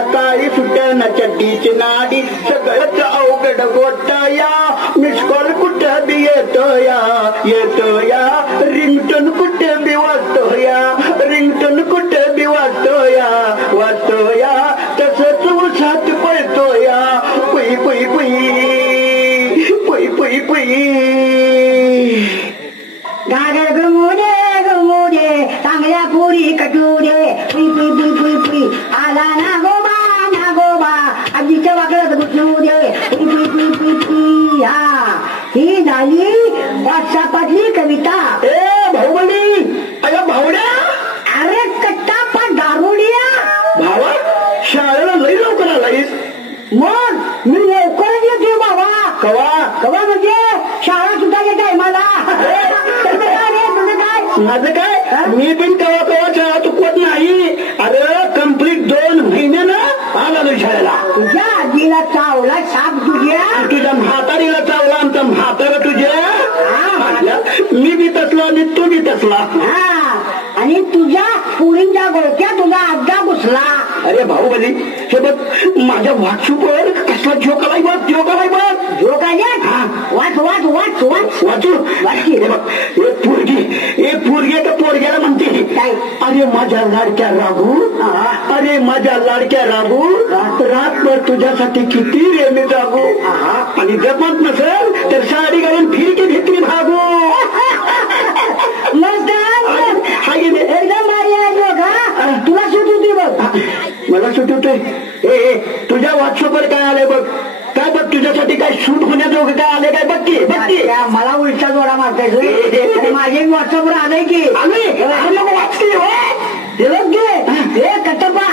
सकाळी सुटन चड्डीची नाडी सगळंच अवघड गोटाया मिसकॉल कुठं बी येतोया रिंगटोन कुठं बी वाजतोया रिंगटोन कुठं बी वाजतोया तसंच उसात पळतोया पुई पुई पुई पुई पुई पुई गागर घुमुडे चांगल्या पुरी कटुडे पुई पुई पुई पुई पुई आला नागोबा आजीच्या वाकडत घुसू दे पुई पुई पुई पुई पुई. हा ही झाली व्हॉट्सअपातली कविता. ए भाऊबंदी अगं भावड्या अरे कट्टापा दारुडिया भावा शाळेला लई लवकर आलायस. मग मी लवकरच येते बाबा. कवा म्हणजे शाळा सुटायच्या टायमाला. माझं काय मी पण कवा शाळा चुकवत नाही. अरे कंप्लीट 2 महिने ना आलो शाळेला. तुझ्या आजीला चावला साप तुझ्या म्हातारीला चावला आमचा म्हातारा तुझ्या. मी बी तसला आणि तू बी तसला. आणि तुझ्या पुरींच्या गोळक्या तुझा आजा घुसला. अरे भाऊबली हे बघ माझ्या व्हॉट्सअपवर कसला जोक आलाय बघ. जोक आलाय वाचू. हे बघ हे पोरगी का पोरग्याला म्हणते अरे माझ्या लाडक्या रागू रातभर तुझ्यासाठी किती रे मी जागू आणि जमत नसेल तर साडी घालून फिरकी भित्री भागू. एकदम तुला सूट होती बघ. मला सूट होतोय. तुझ्या व्हॉट्सअपवर काय आलंय बघ. काय बघ तुझ्यासाठी काय शूट होण्याजोगं काय आले काय बघ की. मला उलटा जोडा मारताय. माझे व्हॉट्सअपवर आलंय की वाचते हे कटपा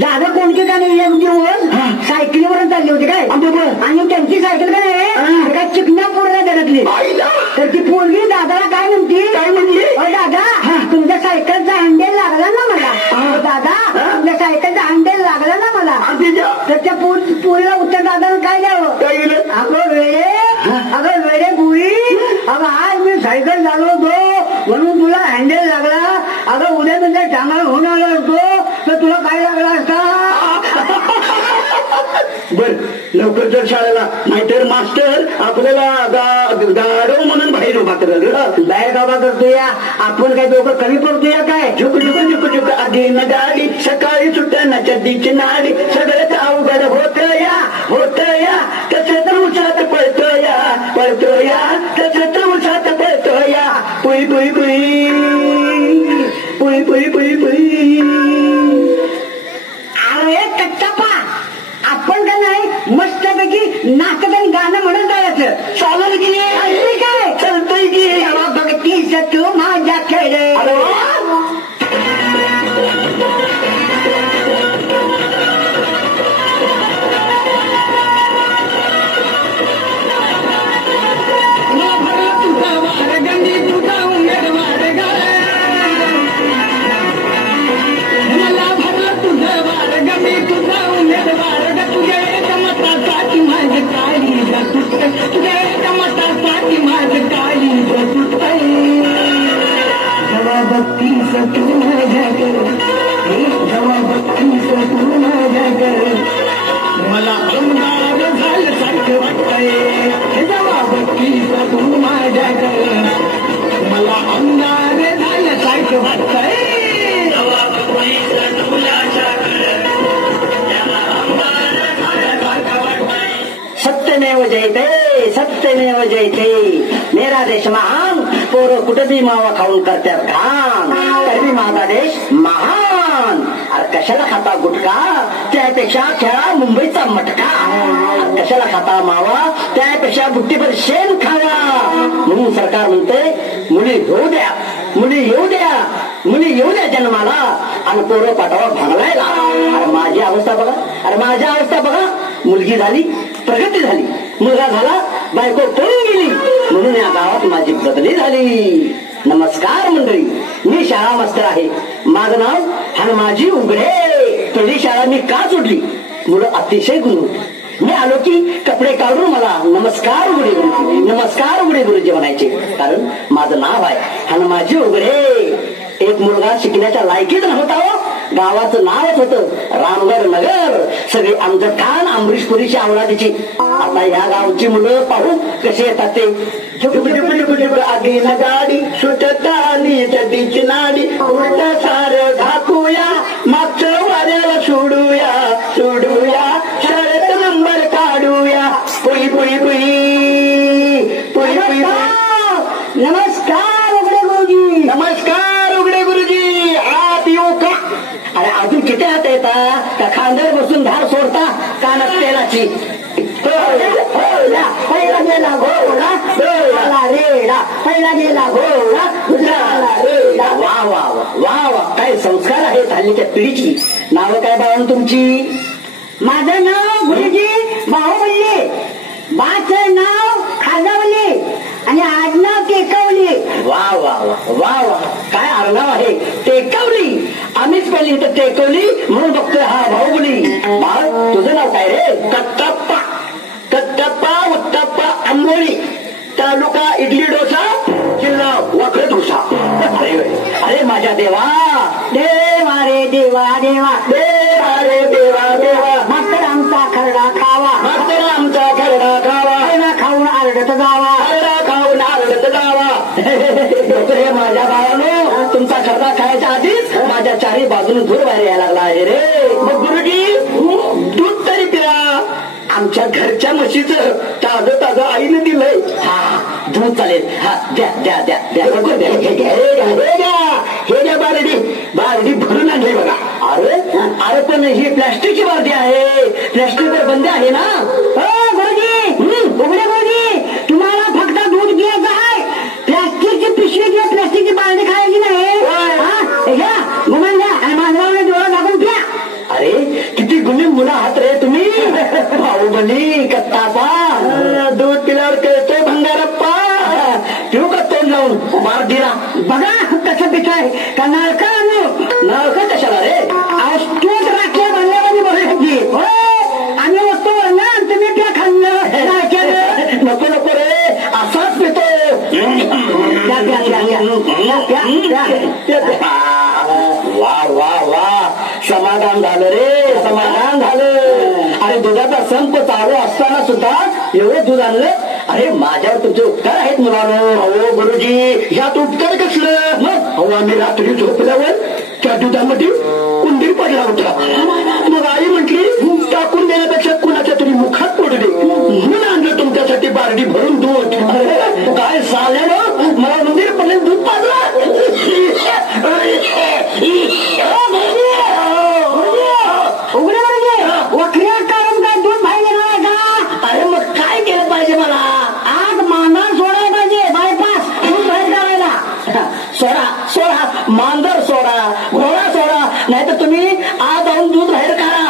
दादा कोणते का नाही एक दिवस सायकलीवर चालली होती काय आणि त्यांची सायकल काय चिकण्या पोरला धडकली. तर ती पोरगी दादाला काय म्हणली दादा तुमच्या सायकलचा हँडल लागला ना मला. दादा तुमच्या सायकलचा हँडल लागला ना मला. तर त्या पोरीला उत्तर दादाला काय द्यावं. अगं वेळे पुरी अगं आज मी सायकल चालवतो म्हणून तुला हँडल लागला. अगं उद्या तुझ्या टांगळ होणार होतो तर तुला काय लागला असता. बर लवकर जर शाळेला नाहीतर मास्टर आपल्याला गाडव म्हणून बाहेर उभा करत. बाहेर गावा करतोय आपण काय दोघं कमी पडतोय काय. झुक आधी न गाडी सकाळी सुटना चड्डीची नाडी सगळं अवघड होतया कसं तर उसात पळतोया कसं तर उसात पळतोया पुई पुई पुई पुई पुई पुई पुई. अरे कट्टापा आपण का नाही मस्तपैकी नाटक आणि गाणं म्हणत जायचं. चालेल की काय चालतंय की. बघतीस तू माझ्या खेळ. मला अंगार झालं सारखं वाटतंय तू माझ्याकडे. मला अंगार झालं सारखं वाटतंय. सत्यमेव जयते मेरा देश महान पोरं कुठं बी मावा खाऊन करतात घाण तरी माझा देश महान. अरे कशाला खाता गुटखा त्यापेक्षा खेळा मुंबईचा मटका. कशाला खाता मावा त्यापेक्षा बुट्टीभर शेण खावा. म्हणून सरकार म्हणते मुली येऊ द्या जन्माला आणि पोरं पाठवा भांगलायला. अरे माझी अवस्था बघा. मुलगी झाली प्रगती झाली मुलगा झाला बायको पळून गेली म्हणून या गावात माझी बदली झाली. नमस्कार मंडळी मी शाळा मास्तर आहे. माझं नाव हनुमाजी उघडे. पहिली शाळा मी का सोडली मुलं अतिशय गुरु. मी आलो की कपडे काढून मला नमस्कार उघडे गुरुजी म्हणायचे. कारण माझं नाव आहे हनुमाजी उघडे. एक मुलगा शिकण्याच्या लायकीच नव्हता गावाचं नावच होतं रामगड नगर. सगळी आमचं कान अमरीशपुरीची आवलादीची. आता ह्या गावची मुलं पाहू कसे येतात ते. आगीन गाडी सुटत आली चड्डीची नाडी उलट सार झाकूया मागचं वाऱ्याला सोडूया सोडूया शाळेत नंबर काढूया पुई पुई पुई पुई पुई. नमस्कार उघडे गुरुजी. नमस्कार उघडे गुरुजी. हात येऊ का? अरे अजून किती हात येतात का खांद्यावर बसून धार सोडता कानात तेलाची. पहिला गेला घोडा झाला रेडा पहिला गेला घोडा झाला रेडा. वा वा वा वा काय संस्कार आहेत हल्लीच्या पिढीची. नावं काय बाळा तुमची? माझं नाव गुरुजी बाहुबली, बाचं नाव खाजावली आणि आडनाव टेकवली. वा वा वा वा वा काय आडनाव आहे टेकवली. आम्हीच पहिली इथं टेकवली म्हणून बघतोय हा बाहुबली. बाळ तुझं नाव काय रे? कट्टप्पा. कट्टप्पा उत्तप्पा आंबोली तालुका इडली डोसा जिल्हा वाकड डोसा. अरे माझ्या देवा देवा रे देवा देवा देवा रे देवा देवा मास्तर आमचा खरडा खावा मात्र आमचा खरडा खावा खरडा खाऊन आरडत जावा. खरडा खाऊन आरडत जावा. हे माझ्या बाळानो तुमचा खरडा खायच्या आधीच माझ्या चारी बाजूने धूर बाहेर यायला लागला आहे रे. मग गुरुजी दूध तरी प्या. आमच्या घरच्या म्हशीचं ताजं ताजं आईने दिलंय. हा दूध चालेल. हा द्या द्या द्या द्या लवकर द्या. हे घ्या बारडी. बारडी भरून आणली बघा. अरे अरे पण ही प्लॅस्टिकची बारडी आहे. प्लॅस्टिकवर बंदी आहे ना. हो गुरुजी उघडे गुरुजी तुम्हाला फक्त दूध घ्यायचं आहे. प्लास्टिकची पिशवी किंवा प्लास्टिकची बालदी खायची नाही. हे घ्या गुमान घ्या आणि मांजरावने डोळा लागून घ्या. अरे किती गुन्हे मुलं आहात रे तुम्ही. बाहुबली कट्टापा दूध पिल्यावर कळतोय भंगारप्पा. पिऊ का तोंड लावून बारडीला. बघा कसं पिकाय का नळका आणू. नळका कशाला रे? तूच राखल्या बांधल्यामध्ये बोलायची. आम्ही वस्तू ना तुम्ही त्या खाल्लं नको नको रे असाच पितो. वा वा वा समाधान झालं रे समाधान झालं. अरे दुधाचा संप चालू असताना सुद्धा एवढं दूध आणलं. अरे माझ्यावर तुमचे उपकार आहेत मुलांनो. अहो गुरुजी ह्यात उपकार कसलं. अहो आम्ही रात्री झोपल्यावर त्या दुधामध्ये कुंडीर पडला होता. मग आई म्हटली टाकून देण्यापेक्षा कुणाच्या तरी मुखात पडू दे म्हणून आणलं तुमच्यासाठी बारडी भरून दूध. काय साल्यानं मला मंदिर पडले दूध पाजला. उघडे म्हणजे वखऱ्या काढून काय दूध बाहेर येणार का. अरे मग काय केलं पाहिजे मला? आग मांजर सोडायला पाहिजे बायपास दूध बाहेर काढायला. सोडा सोडा मांजर सोडा घोडा सोडा नाहीतर तुम्ही आज जाऊन दूध बाहेर काढा.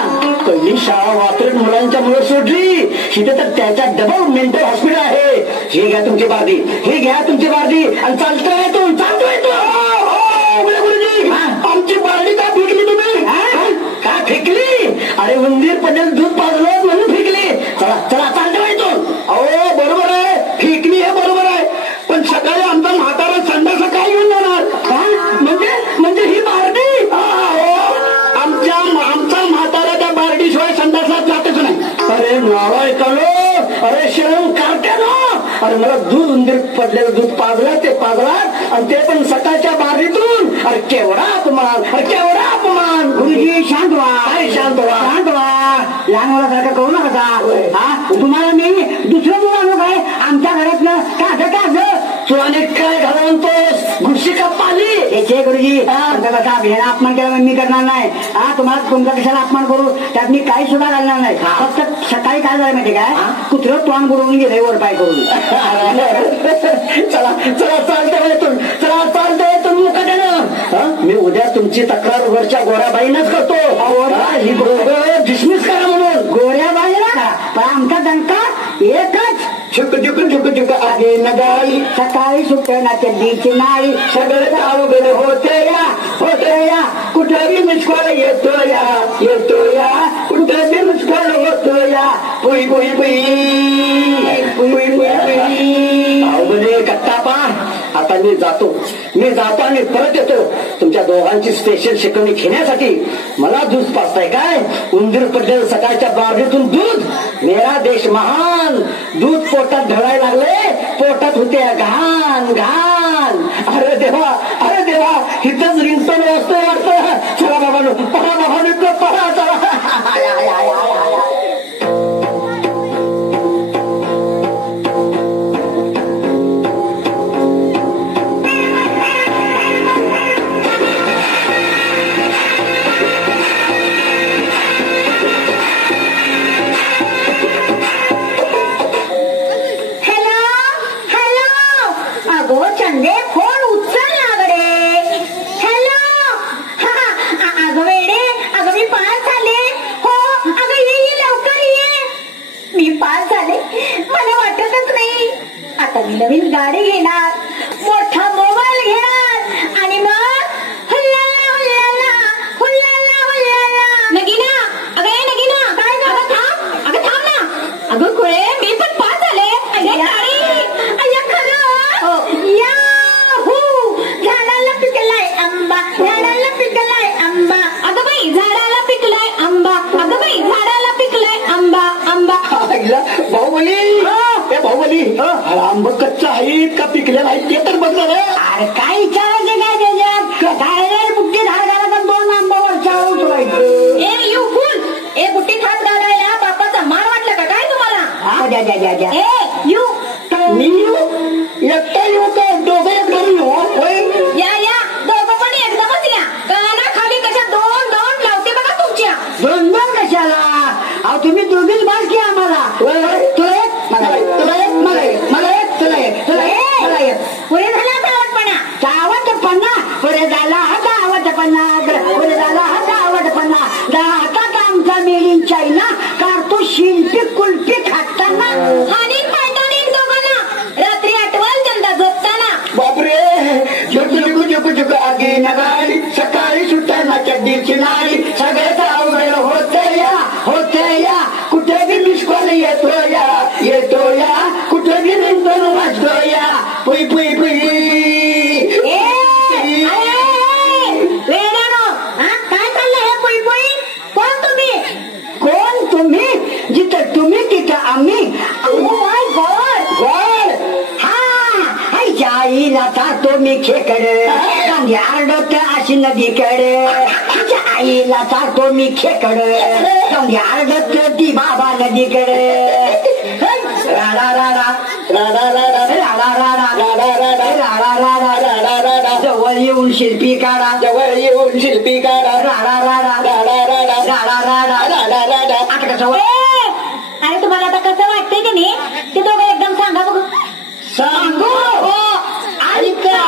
पहिली शाळा वात्रट मुलांच्या मुळे सोडली. इथे तर त्याच्या डबल मेंटल हॉस्पिटल आहे. हे घ्या तुमची बारडी हे घ्या तुमची बारडी आणि चालतोय तू चालतोय तू. आमची बारडी का फेकली तुम्ही? का फेकली? अरे मंदिर पडेल दूध पाजलं म्हणून फेकली. चला चला चालतोय तू. अहो बरोबर आहे फेकली हे बरोबर आहे. पण सकाळी आमचा म्हातारा संडास काय घेऊन जाणार? म्हणजे ही बारडी आमचा म्हातारा त्या बारडीशिवाय संडासात जातच नाही. अरे नावाय कालो अरे शिरण काढते ना. अरे मला दूध उंदीर पडलेलं दूध पाजलं ते पाजलात आणि ते पण सकाळच्या बारीतून. अरे केवढा अपमान अरे केवढा अपमान. गुरुजी शांत व्हा. काय शांत व्हा शांत व्हा. लहान मुलासारखं करू नका. हा तुम्हाला मी दुसरं दूध आणू काय आमच्या घरातलं का तू अनेक काय घाला म्हणतोस घुशी का पाली. याचे गुरुजी तुमचा कसा भेडा अपमान केला मी करणार नाही. हा तुम्हाला तुमचा कशाला अपमान करू त्यात मी काही सुद्धा घालणार नाही. फक्त सकाळी काय झालं माहिती काय कुत्रं तोंड बुडवून गेले वर पाय करून. चला चला चालतंय तुम चला चालतंय तुम्ही मुकाट्यानं. मी उद्या तुमची तक्रार वरच्या गोऱ्याबाईनच करतो. ही दोघं डिसमिस करा म्हणून. गोऱ्याबाईला पण आमचा दंका एकच. झुक झुक झुक झुक आगे नगाई सकाळी सुटना चड्डीची नाळी सगळं अवघड होते या कुठं बी मुस्कळ येतो या कुठं बी मुस्कळ होतो या पुई पुई पुई पुई पुई पुई. अवघडे कट्टापा आता मी जातो आणि परत येतो तुमच्या दोघांची स्पेशल शिकवणी घेण्यासाठी. मला दूध पाजताय काय? उंदीर पडलेलं सकाळच्या बारडीतून दूध. मेरा देश महान. दूध पोटात ढळायला लागले, पोटात होते घाण घाण. अरे देवा इथंच रिंगटोन वाजतोय वाटतं. चला बाबांनो, पहा चला. नवीन गाडी घेणार, मोठा मोबाईल घेणार आणि मग हुल्लाला हुल्लाला हुल्लाला हुल्लाला. नगीना, अगं नगीना, काय थांब ना. अगं खुळे, मी पण पास झाले. अय्या खरं. याहू, झाडाला पिकलाय आंबा, झाडाला पिकलाय आंबा. अगं बाई, झाडाला पिकलाय आंबा. अगं बाई, झाडाला पिकलाय आंबा. बाहुबली आंब कच्चा आहे का पिकलेला आहे ते तर बघणार. अरे काय विचारायचं काय त्याच्यात? काय बुट्टीत हात घाला तर 2 आंबा वरच्या उचलायचं. ए बुट्टीत हात घालायला बापाचा मान वाटलं का काय तुम्हाला? द्या. मी एकटा येऊ का? दोघं एकदम येऊ. या दोघं पण एकदमच या. काना खाली कशा 2 लावते बघा तुमच्या. 2 कशाला? अहो तुम्ही दोघीच बास की आम्हाला. पुढे झाला आवडपणा आता आमचा मेड इन चायना काढतो शिल्पी कुल्फी खाताना आणि पायतानी दोघांना रात्री आठवाल चंदा झोपताना. बापरे झुकू आगी नगाडी सकाळी सुटायला चड्डीची नाडी. सगळ्याच अवघड होते या कुठे बी मिस कॉल येतो या कुठे बी रिंगटोन वाजतो या. पुई काय चाललंय हे पुई? कोण तुम्ही? जिथं तुम्ही तिथं आम्ही. माय गॉड. आईला जातो मी खेकडे आरडत अशी नदीकडे. आईला जातो मी खेकडे आरडत ती बाबा नदीकडे. जवळ येऊन शिल्पी काढा. आता कसं? अरे तुम्हाला आता कसं वाटतंय की नाही ते दोघं एकदम सांगा बघ. सांगू ऐका.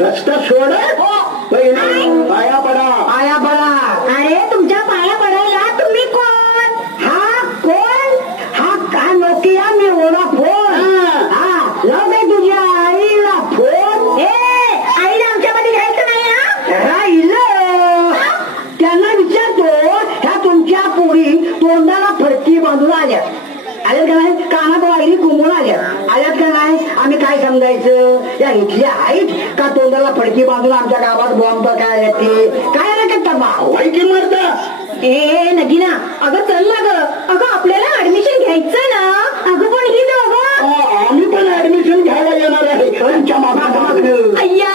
रस्ता सोड. पाया पडा. अरे तुमच्या पाया पडायला तुम्ही कोण? हा नोकिया मी ओला फोन. लाव दे तुझ्या आईला फोन. आईला आमच्यामध्ये घ्यायचं नाही. राहिलं त्यांना विचारतो ह्या तुमच्या पोरी तोंडाला फरकी बांधून आल्यात का नाही? कानात वायरी घुमून आल्यात का नाही? आम्ही काय समजायचं? या इथल्या आहेत का तोंडाला फडकी बांधून आमच्या गावात बॉम्ब काय येते? काय नाही करता भाऊ? ऐकी मरता ए नगीना, अगं चल ना ग. अगं आपल्याला ऍडमिशन घ्यायचं ना. अगं पण ही दोघं आम्ही पण ऍडमिशन घ्यायला येणार आहे तुमच्या मागं. अय्या,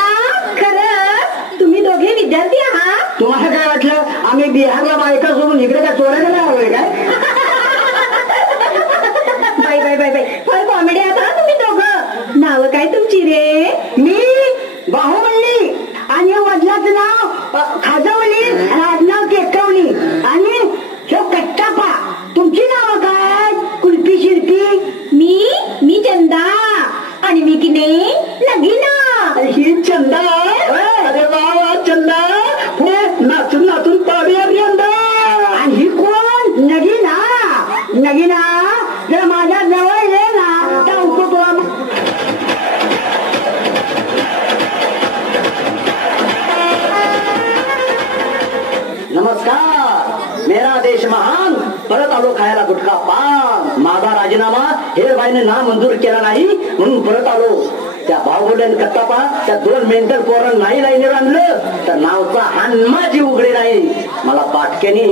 खरं तुम्ही दोघे विद्यार्थी आहात? तुम्हाला काय वाटलं आम्ही बिहारला बायका सोडून इकडे काय चोरायला नाही आलोय काय? बाय बाय बाय बाय, फार कॉमेडी आहात तुम्ही दोघं. नाव काय तुमची रे? मी बाहुबली आणि वडिलाचं नाव खाजवली आणि आडनाव टेकवली आणि ह्यो कट्टापा. तुमची नावं काय? कुल्फी शिल्पी. मी चंदा आणि मी की नाही नगीना. ही चंदा. अरे वा वा चंदा, पुढे नाचून नाचून पाडूया यंदा. आणि ही कोण? नगीना. नगीना जर माझ्या जवळ ये ना तर तुला. नमस्कार, मेरा देश महान. परत आलो खायला गुटखा पान. माझा राजीनामा हेरबाईने ना मंजूर केला नाही म्हणून परत आलो. त्या बाहुबल्याने कट्टापा त्या 2 मेंटल पोरण नाही लाईनीवर आणलं तर नावचा हानमाची उघडे नाही. मला पाटक्याने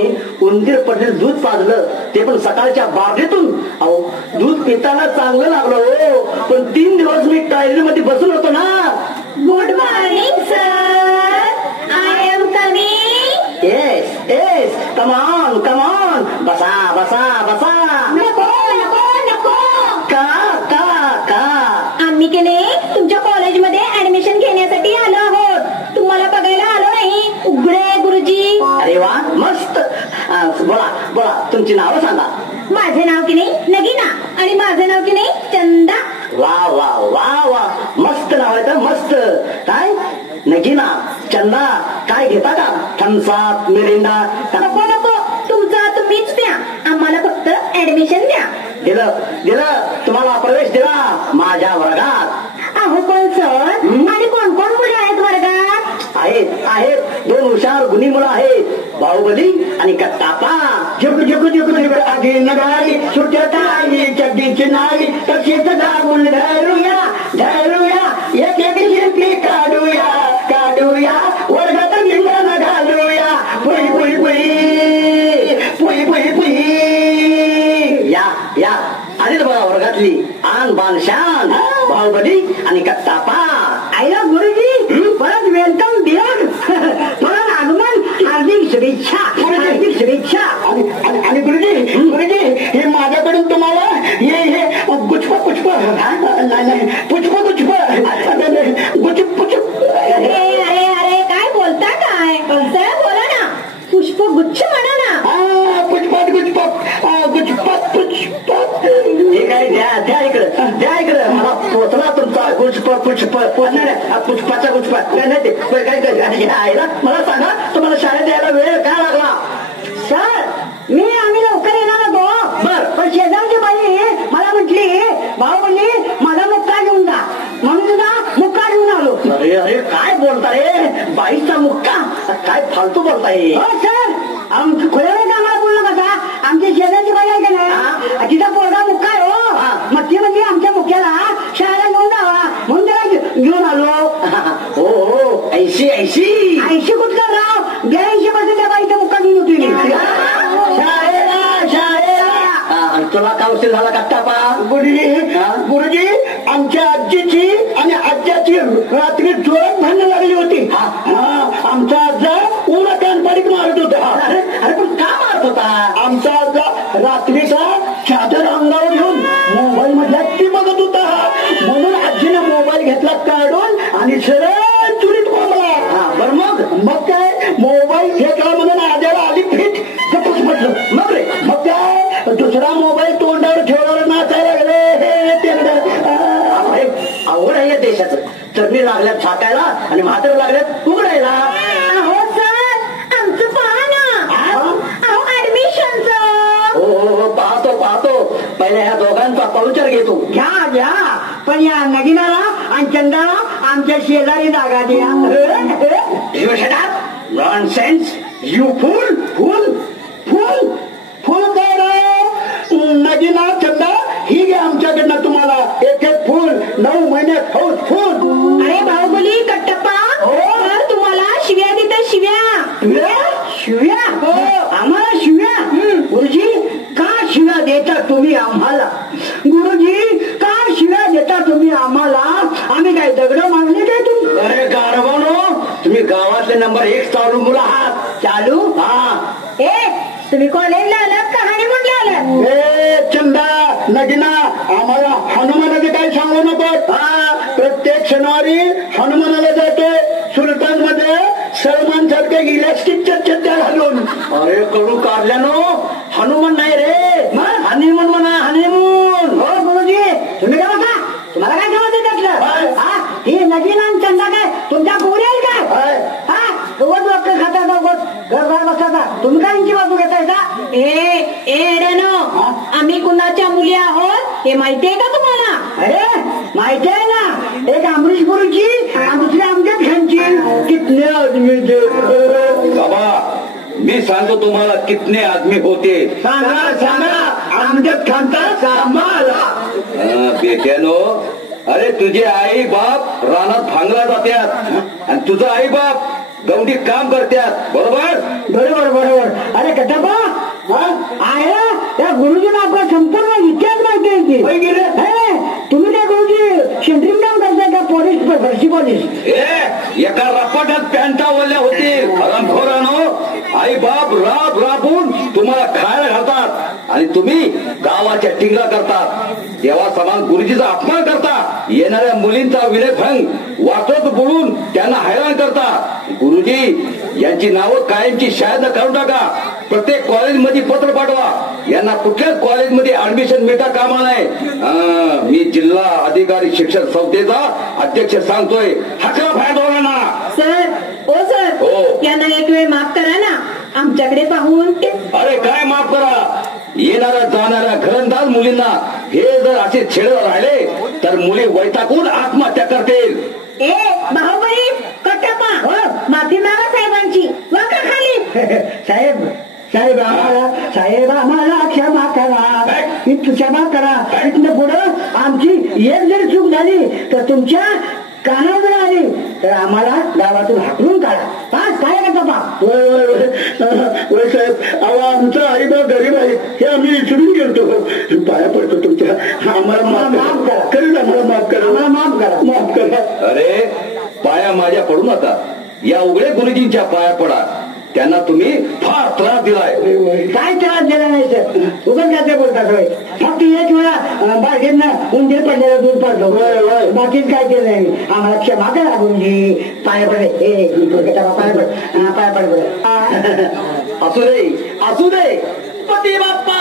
उंदीर पडलेलं दूध पाजलं, ते पण सकाळच्या बागेतून. अहो दूध पिताना चांगलं लागलं हो, पण 3 दिवस मी टॉयलेट मध्ये बसून होतो ना. Good morning sir, I am coming. Yes कमान कमान, बसा बसा बसा. नको नको नको. का का का? आम्ही की नाही तुमच्या कॉलेजमध्ये ऍडमिशन घेण्यासाठी आलो आहोत. तुम्हाला बघायला आलो नाही. उघडे गुरुजी. अरे वा मस्त. बोला बोला, तुमची नावं सांगा. माझे नाव की नाही नगीना आणि माझं नाव की नाही चंदा. वा वा वा वा, मस्त नाव आहे तर मस्त. काय नगीना चंदा, काय घेता का? Thums Up Mirinda? नको नको, तुमचा तुम्हीच द्या. आम्हाला फक्त ऍडमिशन द्या. दिलं तुम्हाला प्रवेश दिला माझ्या वर्गात. अहो कोण सर आणि कोण कोण मुले आहेत वर्गात? आहेत 2 हुशार गुणी मुलं आहेत, बाहुबली आणि कट्टापा. झुक झुक झुक झुक आधी नगारी सुटत आई चड्डीची नारी, तशीच दाबून धरूया धरूया, एक एक शिल्पी काढूया काढूया, वर्गात लिंगण घालूया. पुई पुई पुई पुई पुई पुई. या आधीच बघा वर्गातली आन बान शान, बाहुबली आणि कट्टापा. आईला गुरुजी परत वेलकम बियर्ड. परत आगमन, हार्दिक शुभेच्छा हार्दिक शुभेच्छा. आणि गुरुजी हे माझ्याकडून तुम्हाला हे गुच्छ पुष्प नाही पुष्प गुच्छ. अरे अरे अरे, काय बोलता काय? सर बोला ना, पुष्प गुच्छ म्हणा ना. पुष्पात ठीक आहे, द्या इकडं. मला पोचला तुमचा पुष्पाचा गुच्छ. काय आईला मला सांगा, तुम्हाला शाळेत यायला वेळ काय लागला? सर आम्ही लवकर येणार होतो. बर, पण शेजारची बाई मला म्हटली बाहुबली माझा मुक्का घेऊन जा, म्हणून तुझा मुक्का घेऊन आलो. अरे अरे, काय बोलता रे? बाईचा मुक्का? काय फालतू बोलताय? हो सर, आमची खुल्याला आम्हाला बोललो कसा. आमच्या शेजारची बाई आहे का नाही, तिचा पोरगा मुक्का आहे हो. मग ती म्हणजे आमच्या मुक्याला शाळेला घेऊन जावा म्हणून त्याला घेऊन आलो. हो 80 कुठला राव? 82% त्या बाईचा मुक्का घेऊन होती. तुला का उशीर झाला कट्टापा? गुरुजी आमच्या आजीची आणि आज्याची रात्री जोरात भांडण लागली होती. आमचा आजा उन्हा कानपाडीत मारत होता. अरे पण का मारत होता? आमचा आजा रात्रीचा चादर अंगावर घेऊन मोबाईल मधल्या ती बघत होता, म्हणून आजीने मोबाईल घेतला काढून आणि सरळ चुरीत कोंबला. बरं मग काय, मोबाईल फेकला म्हणून आज्याला आली फिट, गप्पच म्हटलं. मग काय दुसरा मोबाईल तोंडावर ठेवणार नाचायला लागले. आवड आहे या देशाचं. चरणी लागल्यात छाटायला आणि म्हातार लागल्यात उघडायला. हो सर, आमचं पहा ना. ऍडमिशनचं. हो पाहतो. पहिले ह्या दोघांचा पाहुचार घेतो. घ्या, पण या नगीनाला आणि चंदाला आमच्या शेजारी जागा द्या. नॉनसेन्स, यू फुल काय रे? नगीना चंदा ही घ्या आमच्याकडनं तुम्हाला एक फुल 9 महिन्यात हौस फुल. अरे बाहुबली कट्टप्पा, तुम्हाला शिव्या देतात. शिव्या हो, आम्हाला तुम्ही आम्हाला. गुरुजी काय शिव्या देता तुम्ही आम्हाला? आम्ही काय दगड मागले काय तुम्ही? अरे गारवानो, तुम्ही गावातले नंबर 1 चालू मुलं आहात. चालू तुम्ही कॉलेजला आलात का हनीमूनला आलात? ए चंदा नगिना, आम्हाला हनुमानाचं काय सांगू नको. प्रत्येक शनिवारी हनुमानाला जातो सुलतान मध्ये सलमान सारखे इलास्टिकच्या चड्ड्या घालून. अरे कडू काढल्यानो, हनुमान नाही रे, हनीमून म्हणा, हनीमून. हो गुरुजी, तुम्ही काय म्हणता? तुम्हाला काय समजते त्यातलं? ही नगीन आणि चंदा काय तुमच्या पोरी आहे काय? उगत लोक खातात, उगत घरदार बसतात. तुम्ही काय यांची बाजू घेताय का? आम्ही कुणाच्या मुली आहोत हे माहितीये का तुम्हाला? अरे माहिती आहे ना, एक अमरीश गुरुची आणि दुसरी अमजद खानची. कितने आदमी थे बाबा, मी सांगतो तुम्हाला कितने आदमी होते. सांगा सांगा. अमजद खानचा सांभाळा. बेट्यानो, अरे तुझे आई बाप रानात भांगला जात्यात आणि तुझा आई बाप गवंडीत काम करतात. बरोबर बरोबर बरोबर. अरे कटपा आहे त्या गुरुजीला आपला संपूर्ण इतिहास माहिती आहे की? तुम्ही त्या गुरुजी सेंट्रिंग काम करताय का? पोलीस भरती पोलीस. एका रपाट्यात पॅन्टा ओढल्या होतील. हरामखोरानो, आई बाप राब राबून तुम्हाला खायला घालतात आणि तुम्ही गावाच्या टिंगला करतात. देवा समान गुरुजीचा अपमान करता. येणाऱ्या मुलींचा विनयभंग वाचत बोलून त्यांना हैराण करता. गुरुजी यांची नावं कायमची शाळेत काढून टाका. प्रत्येक कॉलेजमध्ये पत्र पाठवा. यांना कुठल्याच कॉलेजमध्ये ऍडमिशन मिळता कामा नाही. मी जिल्हा अधिकारी शिक्षण संस्थेचा अध्यक्ष सांगतोय, हकला फायदा होणार ना. सर, ओ सर, हो. यांना एक वेळ माफ करा ना आमच्याकडे पाहून. अरे काय माफ करा. येणाऱ्या जाणाऱ्या घरंदाज मुलींना हे जर असे छेड राहिले तर मुली वैतागून आत्महत्या करतील. बाहुबली कटप्पा, माफी मागा साहेबांची. वाका खाली. साहेब साहेब आम्हाला, साहेब आम्हाला क्षमा करा, क्षमा करा. इथनं पुढं आमची एक जरी चूक झाली तर तुमच्या कानावर आली तर आम्हाला गावातून हाकलून काढा. काय करता बा? साहेब, अहो आमचा आई बाप गरीब आहे हे आम्ही विसरून गेलतो. पाया पडतो तुमच्या. आम्हाला माफ करा. खरंच आम्हाला माफ करा. आम्हाला माफ करा. माफ करा. अरे पाया माझ्या पडू नका. या उघडे गुरुजींच्या पाया पडा. त्यांना तुम्ही फार त्रास दिलाय. काय त्रास दिला नाही सर. उगाच काय बोलतात होय. फक्त एक वेळा बागेतनं उंदीर पडलेलं दूध पडलो, बाकी काय केलं नाही. आम्हाला क्षमा करा गुरुजी. पाया पडे. पाया पड. असू दे असू दे. पती बाप्पा